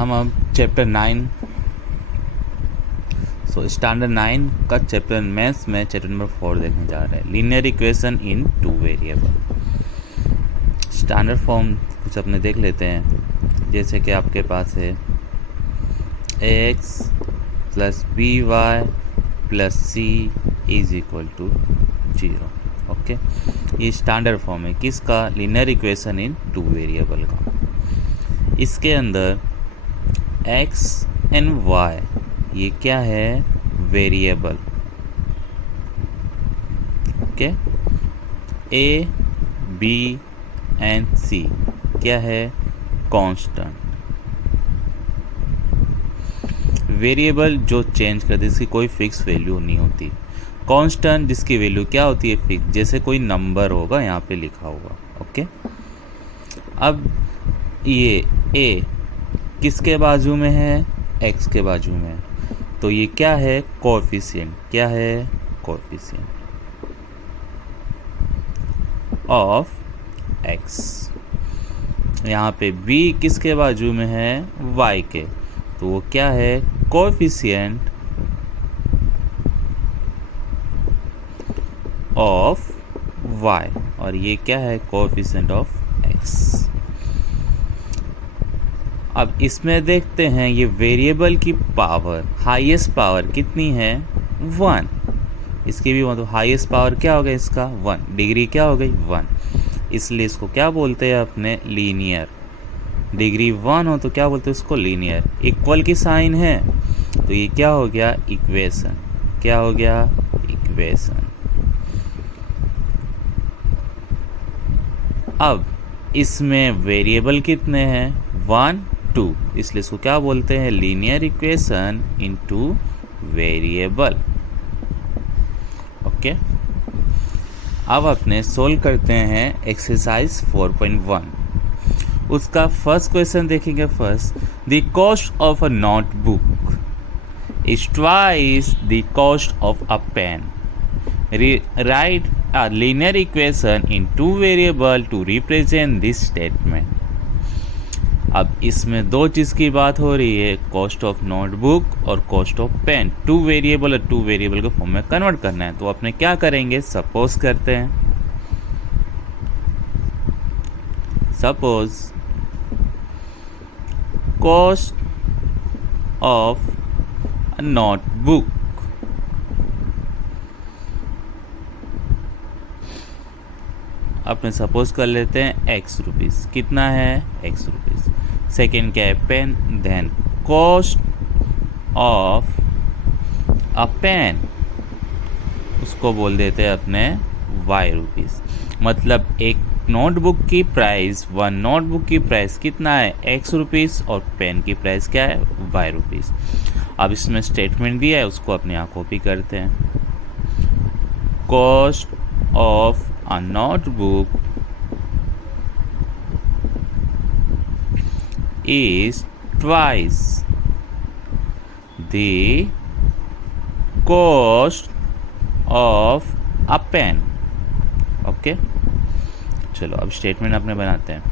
हम अब chapter 9 standard 9 का चैप्टर मैथ्स में चैप्टर नंबर 4 देखने जा रहे हैं, linear equation in 2 variable. Standard form कुछ अपने देख लेते हैं, जैसे कि आपके पास है ax plus B Y plus C is equal to 0। Okay, ये स्टैंडर्ड फॉर्म है किसका? लीनियर इक्वेशन इन 2 वेरिएबल का। इसके अंदर x एंड y ये क्या है? Variable. Okay, a b and c क्या है? कांस्टेंट। वेरिएबल जो चेंज करते इसकी कोई फिक्स वैल्यू नहीं होती। कांस्टेंट जिसकी वैल्यू क्या होती है? फिक्स, जैसे कोई नंबर होगा यहाँ पे लिखा हुआ। ओके, अब ये a किसके बाजू में है? x के बाजू में है, तो ये क्या है? कोएफिशिएंट। क्या है? Coefficient of x। यहाँ पे b किसके बाजू में है? y के, तो वो क्या है? कोएफिशिएंट ऑफ y, और ये क्या है? Coefficient of x। अब इसमें देखते हैं ये वेरिएबल की पावर, हाईएस्ट पावर कितनी है? 1। इसकी भी मतलब हाईएस्ट पावर क्या हो गया इसका? 1। डिग्री क्या हो गई? 1। इसलिए इसको क्या बोलते हैं अपने? लीनियर। डिग्री 1 हो तो क्या बोलते हैं इसको? लीनियर। इक्वल की साइन है तो ये क्या हो गया? इक्वेशन। क्या हो गया? इक्वेशन। अब इसमें वेरिएबल कितने हैं? 1 2, इसलिए इसको क्या बोलते हैं? Linear equation in two variable. Okay, अब अपने सोल्व करते हैं एक्सरसाइज 4.1। उसका फर्स्ट क्वेश्चन देखेंगे। First, the cost of a notebook is twice the cost of a pen. Write a linear equation in 2 variable to represent this statement. अब इसमें दो चीज़ की बात हो रही है, कॉस्ट ऑफ नोटबुक और कॉस्ट ऑफ पेन। 2 वेरिएबल और 2 वेरिएबल के फॉर्म में कन्वर्ट करना है, तो अपने क्या करेंगे? सपोज करते हैं, suppose cost of a notebook अपने सपोज कर लेते हैं x रुपीज़। कितना है? x rupees. सेकेंड क्या है? Pen. Then cost of a pen, उसको बोल देते हैं अपने y रुपीज़। मतलब एक नोटबुक की प्राइस, 1 नोटबुक की प्राइस कितना है? x रुपीज़, और पेन की प्राइस क्या है? y rupees. अब इसमें स्टेटमेंट दिया है, उसको अपने यहाँ कॉपी करते हैं। Cost of a notebook is twice the cost of a pen। Okay, चलो अब स्टेटमेंट अपने बनाते हैं।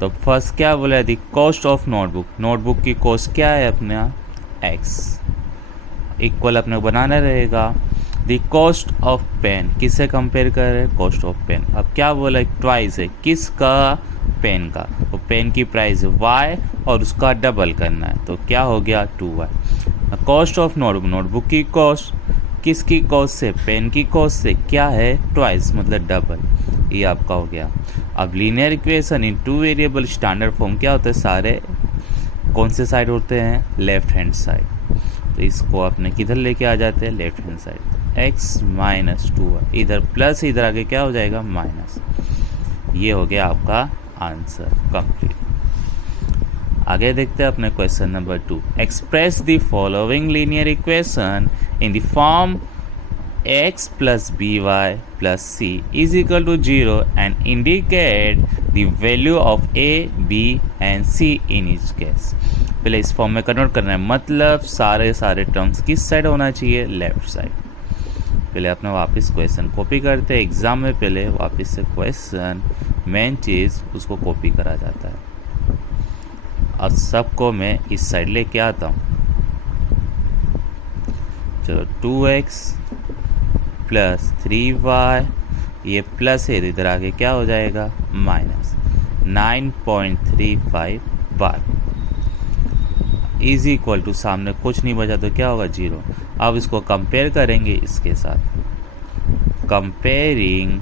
तो फर्स्ट क्या बोला है? The cost of notebook. Notebook की कॉस्ट क्या है अपना? x। इक्वल अपने बनाना रहेगा द कॉस्ट ऑफ पेन। किससे कंपेयर कर रहे हैं? Cost of pen. अब क्या बोला? ट्वाइस है किसका? पेन का। तो पेन की प्राइस है y और उसका डबल करना है, तो क्या हो गया? 2y। Cost of notebook, notebook की कॉस्ट किसकी कॉस्ट से? पेन की कॉस्ट से। क्या है? ट्वाइस, मतलब डबल। ये आपका हो गया। अब linear equation in 2 variable standard form क्या होता है? सारे कौन से साइड होते हैं? Left hand side. तो इसको अपने किधर लेके आ जाते हैं? Left hand side. x minus 2y, इधर प्लस, इधर आगे क्या हो जाएगा? माइनस। ये हो गया आपका आंसर कंप्लीट। आगे देखते हैं अपने question number 2। Express the following linear equation in the form x plus B Y plus C is equal to 0 and indicate the value of a b and c in each case. पहले इस form में convert करना है, मतलब सारे terms किस side होना चाहिए? Left side. पहले अपने वापस क्वेश्चन कॉपी करते हैं। एग्जाम में पहले वापस से क्वेश्चन मेन चीज़ उसको कॉपी करा जाता है। और सबको मैं इस साइड लेके आता हूँ। चलो 2x प्लस 3y, ये प्लस है तो इधर आगे क्या हो जाएगा minus 9.35 bar is equal to, सामने कुछ नहीं बचा तो क्या होगा 0। अब इसको कंपेयर करेंगे इसके साथ, कंपेयरिंग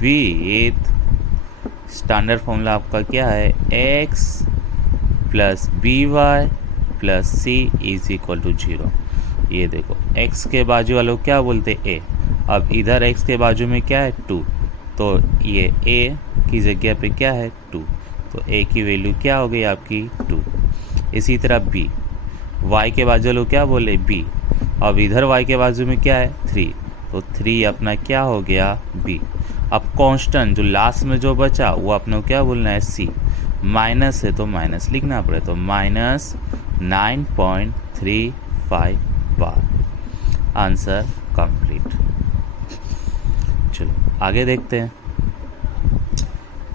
विथ स्टैंडर्ड फॉर्मूला आपका क्या है x plus B Y plus C is equal to 0। ये देखो x के बाजू वालों क्या बोलते a, अब इधर x के बाजू में क्या है 2, तो ये a की जगह पे क्या है 2, तो a की वैल्यू क्या हो गई आपकी 2। इसी तरह b, y के बाजू वालों क्या बोले b, अब इधर y के बाजू में क्या है 3, तो 3 अपना क्या हो गया b। अब कांस्टेंट जो लास्ट में जो बचा वो अपने को क्या बोलना है c, माइनस है तो माइनस लिखना पड़े, तो माइनस 9.35 बार। Answer complete. चलो आगे देखते हैं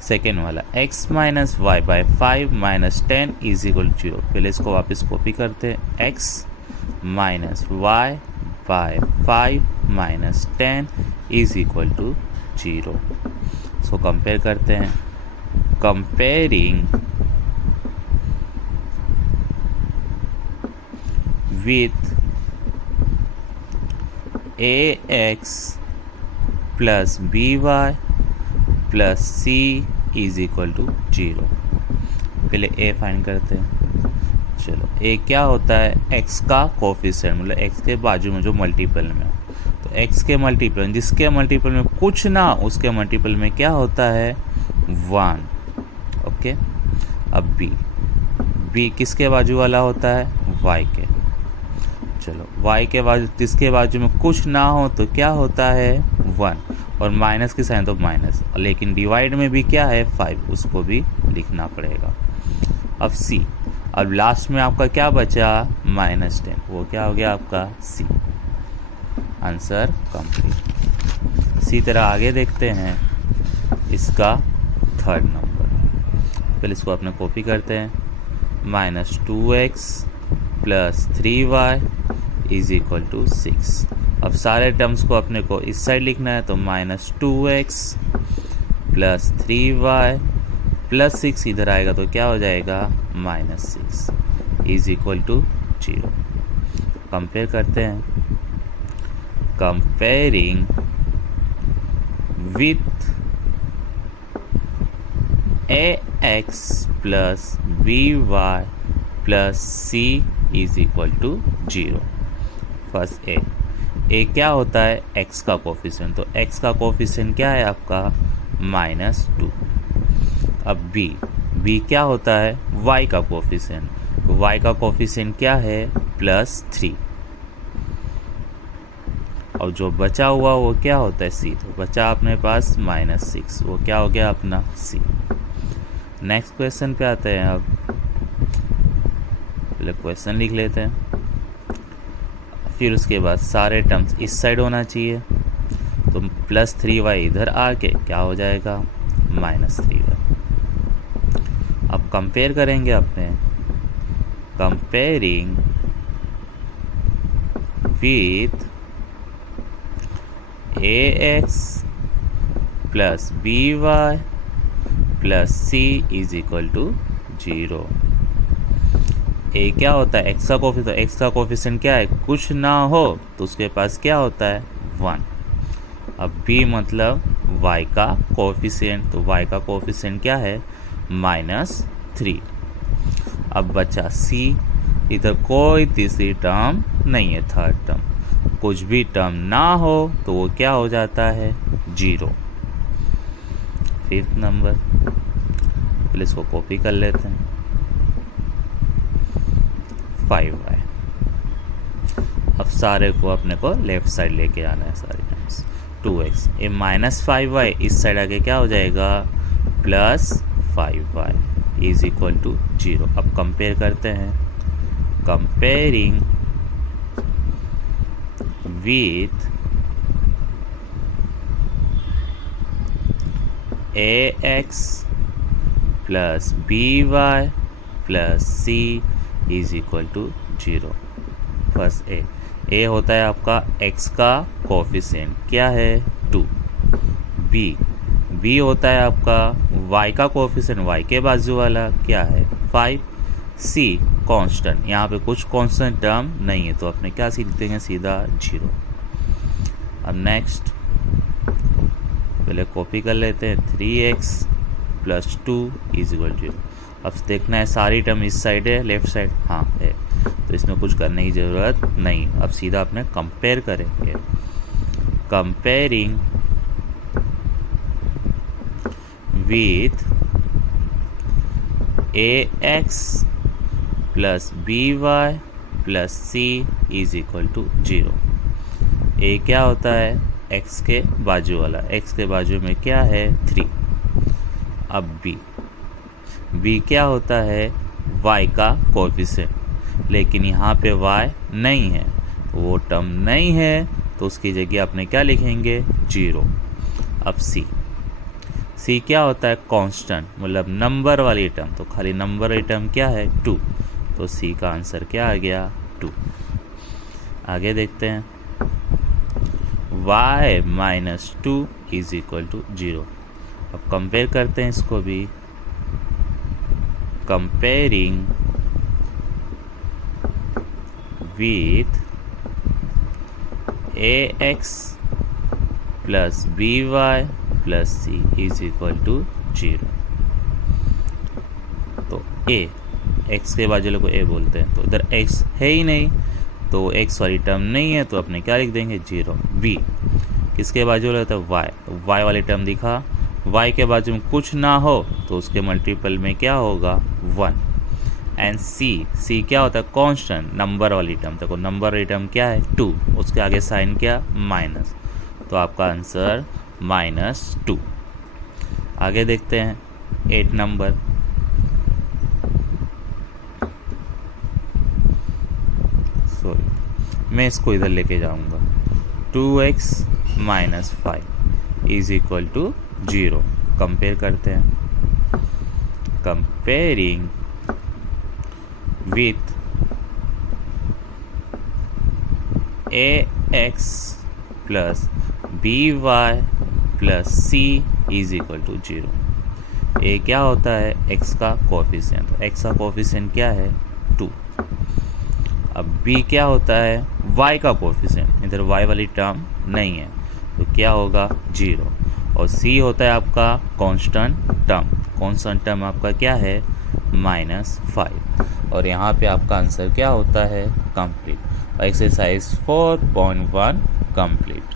सेकेंड वाला, x minus Y by 5 minus 10 is equal to 0। पहले इसको वापस कॉपी करते हैं, x minus Y by 5 minus 10 is equal to 0। So compare करते हैं, comparing with ax plus B Y plus C is equal to 0। पहले a find करते हैं। चलो a क्या होता है x का कोफिशिएंट, मतलब x के बाजू में जो मल्टीपल में, तो x के मल्टीपल जिसके मल्टीपल में कुछ ना उसके मल्टीपल में क्या होता है 1। ओके, अब b किसके बाजू वाला होता है y के। चलो y के बाजू जिसके बाजू में कुछ ना हो तो क्या होता है 1, और माइनस की साइन तो माइनस, लेकिन डिवाइड में भी क्या है 5, उसको भी लिखना पड़ेगा। अब c, अब लास्ट में आपका क्या बचा माइनस 10, वो क्या हो गया आपका c। Answer complete. इसी तरह आगे देखते हैं इसका थर्ड नंबर, पहले इसको अपने कॉपी करते हैं, minus 2x plus 3y is equal to 6। अब सारे टर्म्स को अपने को इस साइड लिखना है, तो minus 2x plus 3y plus 6 इधर आएगा तो क्या हो जाएगा minus 6 is equal to 0। Compare करते हैं, comparing with ax plus by plus c is equal to 0। First a क्या होता है x का कोफिशिएंट, तो x का कोफिशिएंट क्या है आपका माइनस 2। अब b क्या होता है y का कोफिशिएंट, तो y का कोफिशिएंट क्या है प्लस 3। और जो बचा हुआ वो क्या होता है c, तो बचा अपने पास माइनस 6, वो क्या हो गया अपना c। नेक्स्ट क्वेश्चन पे आते हैं। अब पहले क्वेश्चन लिख लेते हैं, फिर उसके बाद सारे टर्म्स इस साइड होना चाहिए, तो प्लस 3y इधर आके क्या हो जाएगा माइनस 3y। अब कंपेयर करेंगे अपने, comparing with ax plus by plus c is equal to 0। a क्या होता है x का कोफिशिएंट, तो x का कोफिशिएंट क्या है कुछ ना हो तो उसके पास क्या होता है 1। अब b मतलब y का कोफिशिएंट, तो y का कोफिशिएंट क्या है माइनस 3। अब बचा c, इधर कोई तीसरी टर्म नहीं है, थर्ड टर्म, कुछ भी टर्म ना हो तो वो क्या हो जाता है 0। फिफ्थ नंबर, पहले इसको कॉपी कर लेते हैं, 5y। अब सारे को अपने को लेफ्ट साइड लेके आना है, सारे टाइम्स 2x, ये माइनस 5y इस साइड आके क्या हो जाएगा plus 5y is equal to 0। अब कंपेयर करते हैं, comparing with ax plus B Y plus C is equal to 0। First A होता है आपका x का कोफिशिएंट, क्या है 2। बी होता है आपका y का कोफिशिएंट, y के बाजू वाला, क्या है 5। सी कांस्टेंट, यहाँ पे कुछ कांस्टेंट टर्म नहीं है तो अपने क्या लिख देंगे सीधा 0। अब नेक्स्ट पहले कॉपी कर लेते हैं 3x प्लस 2 इज इक्वल 0। अब देखना है सारी टर्म इस साइड है लेफ्ट साइड, हाँ है, तो इसमें कुछ करने की ज़रूरत नहीं। अब सीधा अपने कंपेयर करेंगे, comparing with ax plus by plus C is equal to 0। A क्या होता है x के बाजू वाला, x के बाजू में क्या है 3। अब b क्या होता है y का कोफिशिएंट, लेकिन यहाँ पे y नहीं है, तो वो टर्म नहीं है तो उसकी जगह अपने क्या लिखेंगे 0। अब c क्या होता है कांस्टेंट, मतलब नंबर वाली टर्म, तो खाली नंबर वाली टर्म क्या है 2, तो c का आंसर क्या आ गया 2। आगे देखते हैं y minus 2 is equal to 0। अब कंपेयर करते हैं इसको भी, comparing with ax plus by plus C is equal to 0। तो a x के बाजू को a बोलते हैं, तो इधर x है ही नहीं तो x वाली टर्म नहीं है तो अपने क्या लिख देंगे 0। b किसके बाजू वाला होता है y, तो y वाली टर्म दिखा, y के बाजू में कुछ ना हो तो उसके मल्टीपल में क्या होगा 1। एंड c क्या होता है कांस्टेंट, नंबर वाली टर्म, देखो नंबर वाली टर्म क्या है 2, उसके आगे साइन क्या माइनस, तो आपका आंसर -2। आगे देखते हैं 8 नंबर, सॉरी मैं इसको इधर लेके जाऊंगा, 2x minus 5 is equal to 0। Compare करते हैं, comparing with ax plus by plus C is equal to 0। A क्या होता है x का कोफिशिएंट, तो x का कोफिशिएंट क्या है 2। अब b क्या होता है y का कोफिशिएंट, इधर y वाली टर्म नहीं है तो क्या होगा 0। और c होता है आपका कांस्टेंट टर्म, कांस्टेंट टर्म आपका क्या है -5। और यहाँ पे आपका आंसर क्या होता है कंप्लीट। Exercise 4.1 complete.